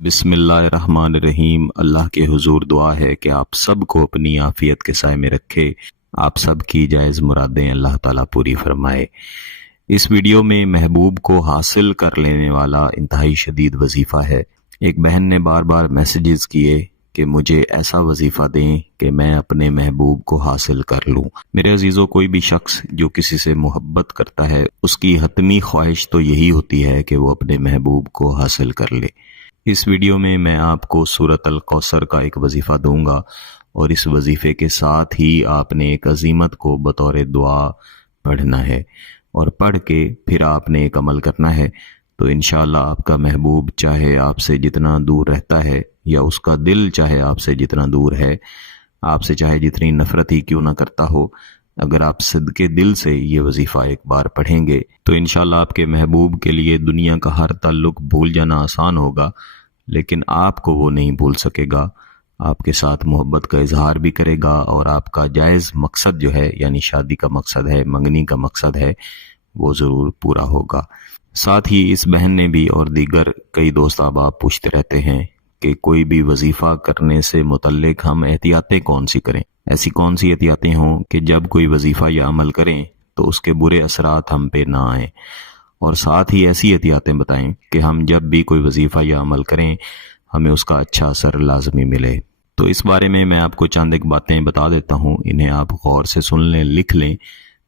बिस्मिल्लाहिर्रहमानिर्रहीम। अल्लाह के हुजूर दुआ है कि आप सब को अपनी आफियत के साए में रखे, आप सब की जायज़ मुरादें अल्लाह ताला पूरी फरमाए। इस वीडियो में महबूब को हासिल कर लेने वाला इंतहाई शदीद वजीफ़ा है। एक बहन ने बार बार मैसेजेस किए कि मुझे ऐसा वजीफ़ा दें कि मैं अपने महबूब को हासिल कर लूं। मेरे अजीज़ों, कोई भी शख्स जो किसी से मोहब्बत करता है उसकी हतमी ख्वाहिश तो यही होती है कि वो अपने महबूब को हासिल कर ले। इस वीडियो में मैं आपको सूरत अल कौसर का एक वजीफ़ा दूंगा और इस वजीफ़े के साथ ही आपने एक अजीमत को बतौर दुआ पढ़ना है और पढ़ के फिर आपने एक अमल करना है। तो इंशाअल्लाह आपका महबूब चाहे आपसे जितना दूर रहता है या उसका दिल चाहे आपसे जितना दूर है, आपसे चाहे जितनी नफरत ही क्यों ना करता हो, अगर आप सदके दिल से ये वजीफ़ा एक बार पढ़ेंगे तो इंशाअल्लाह आपके महबूब के लिए दुनिया का हर ताल्लुक भूल जाना आसान होगा, लेकिन आपको वो नहीं भूल सकेगा। आपके साथ मोहब्बत का इजहार भी करेगा और आपका जायज़ मकसद जो है, यानी शादी का मकसद है, मंगनी का मकसद है, वो ज़रूर पूरा होगा। साथ ही इस बहन ने भी और दीगर कई दोस्त अहबाब पूछते रहते हैं कि कोई भी वजीफ़ा करने से मुतल्लिक हम एहतियातें कौन सी करें। ऐसी कौन सी एहतियातें हों कि जब कोई वजीफ़ा या अमल करें तो उसके बुरे असरात हम पे ना आएँ, और साथ ही ऐसी एहतियातें बताएं कि हम जब भी कोई वजीफ़ा या अमल करें हमें उसका अच्छा असर लाजमी मिले। तो इस बारे में मैं आपको चंद एक बातें बता देता हूँ, इन्हें आप गौर से सुन लें, लिख लें,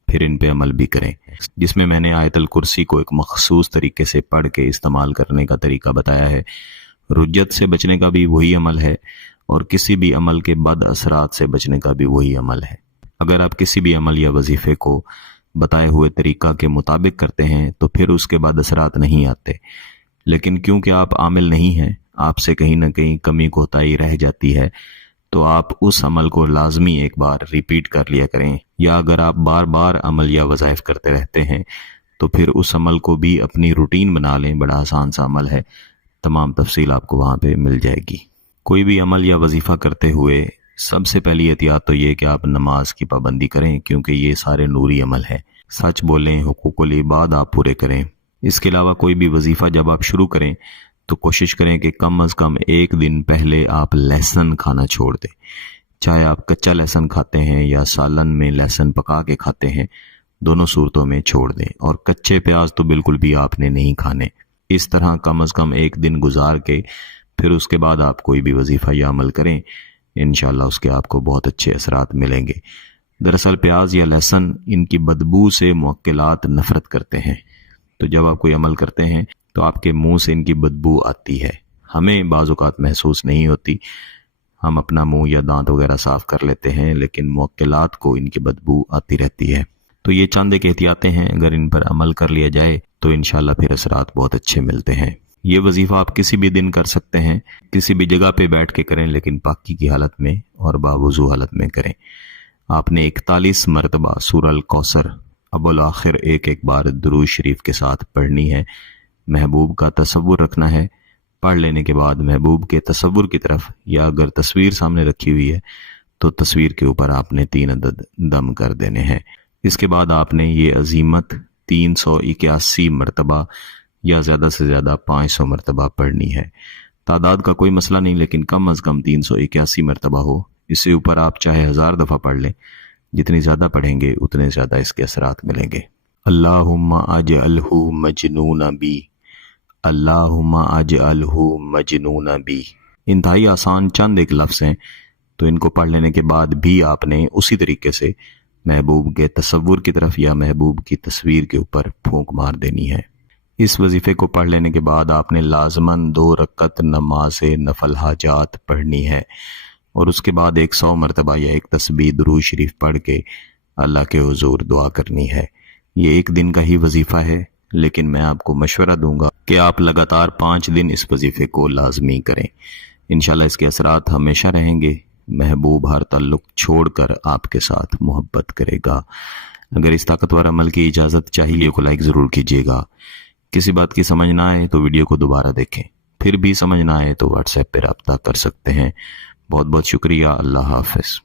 फिर इन पे अमल भी करें। जिसमें मैंने आयतल कुर्सी को एक मखसूस तरीके से पढ़ के इस्तेमाल करने का तरीका बताया है। रुज्जत से बचने का भी वही अमल है और किसी भी अमल के बद असरात से बचने का भी वही अमल है। अगर आप किसी भी अमल या वजीफ़े को बताए हुए तरीका के मुताबिक करते हैं तो फिर उसके बाद असरात नहीं आते, लेकिन क्योंकि आप आमिल नहीं हैं, आपसे कहीं ना कहीं कमी कोताही रह जाती है, तो आप उस अमल को लाजमी एक बार रिपीट कर लिया करें। या अगर आप बार बार अमल या वज़ाइफ करते रहते हैं तो फिर उस अमल को भी अपनी रूटीन बना लें। बड़ा आसान सा अमल है, तमाम तफसील आपको वहाँ पे मिल जाएगी। कोई भी अमल या वजीफ़ा करते हुए सबसे पहली एहतियात तो ये कि आप नमाज की पाबंदी करें, क्योंकि ये सारे नूरी अमल है। सच बोलें, हुकूकुल इबाद आप पूरे करें। इसके अलावा कोई भी वजीफ़ा जब आप शुरू करें तो कोशिश करें कि कम अज़ कम एक दिन पहले आप लहसुन खाना छोड़ दें। चाहे आप कच्चा लहसुन खाते हैं या सालन में लहसुन पका के खाते हैं, दोनों सूरतों में छोड़ दें। और कच्चे प्याज तो बिल्कुल भी आपने नहीं खाने। इस तरह कम अज़ कम एक दिन गुजार के फिर उसके बाद आप कोई भी वजीफ़ा या अमल करें, इंशाअल्लाह उसके आपको बहुत अच्छे असरात मिलेंगे। दरअसल प्याज या लहसुन, इनकी बदबू से मुअक्किलात नफरत करते हैं, तो जब आप कोई अमल करते हैं तो आपके मुंह से इनकी बदबू आती है। हमें बाज़ औक़ात महसूस नहीं होती, हम अपना मुंह या दांत वगैरह साफ़ कर लेते हैं, लेकिन मुअक्किलात को इनकी बदबू आती रहती है। तो ये चंद एक एहतियातें हैं, अगर इन पर अमल कर लिया जाए तो इंशाअल्लाह फिर असरात बहुत अच्छे मिलते हैं। ये वजीफ़ा आप किसी भी दिन कर सकते हैं, किसी भी जगह पे बैठ के करें, लेकिन पाकी की हालत में और बावुज़ू हालत में करें। आपने 41 मरतबा सूरह अल कौसर अव्वल आखिर एक बार दुरूद शरीफ के साथ पढ़नी है। महबूब का तसव्वुर रखना है। पढ़ लेने के बाद महबूब के तसव्वुर की तरफ, या अगर तस्वीर सामने रखी हुई है तो तस्वीर के ऊपर आपने 3 अदद दम कर देने हैं। इसके बाद आपने ये अजीमत 381 मरतबा या ज़्यादा से ज़्यादा 500 मरतबा पढ़नी है। तादाद का कोई मसला नहीं, लेकिन कम अज़ कम 381 मरतबा हो। इससे ऊपर आप चाहे 1000 दफ़ा पढ़ लें, जितनी ज़्यादा पढ़ेंगे उतने ज़्यादा इसके असरात मिलेंगे। अल्लाहुम्मा अजअलहु मजनून बी, अल्लाहुम्मा अजअलहु मजनून बी। इंतहाई आसान चंद एक लफ्ज़ हैं, तो इनको पढ़ लेने के बाद भी आपने उसी तरीके से महबूब के तसव्वुर की तरफ या महबूब की तस्वीर के ऊपर फूंक मार देनी है। इस वजीफ़े को पढ़ लेने के बाद आपने लाजमन 2 रकत नमाज नफल हाजात पढ़नी है और उसके बाद 100 मरतबा या एक तस्बीह दुरूद शरीफ पढ़ के अल्लाह के हुजूर दुआ करनी है। ये एक दिन का ही वजीफ़ा है, लेकिन मैं आपको मशवरा दूंगा कि आप लगातार 5 दिन इस वजीफ़े को लाजमी करें। इंशाल्लाह इसके असरात हमेशा रहेंगे। महबूब हर ताल्लुक छोड़कर आपके साथ मोहब्बत करेगा। अगर इस ताकतवर अमल की इजाज़त चाहिए को लाइक ज़रूर कीजिएगा। किसी बात की समझ ना आए तो वीडियो को दोबारा देखें, फिर भी समझ ना आए तो व्हाट्सएप पर रब्ता कर सकते हैं। बहुत बहुत शुक्रिया। अल्लाह हाफ़िज़।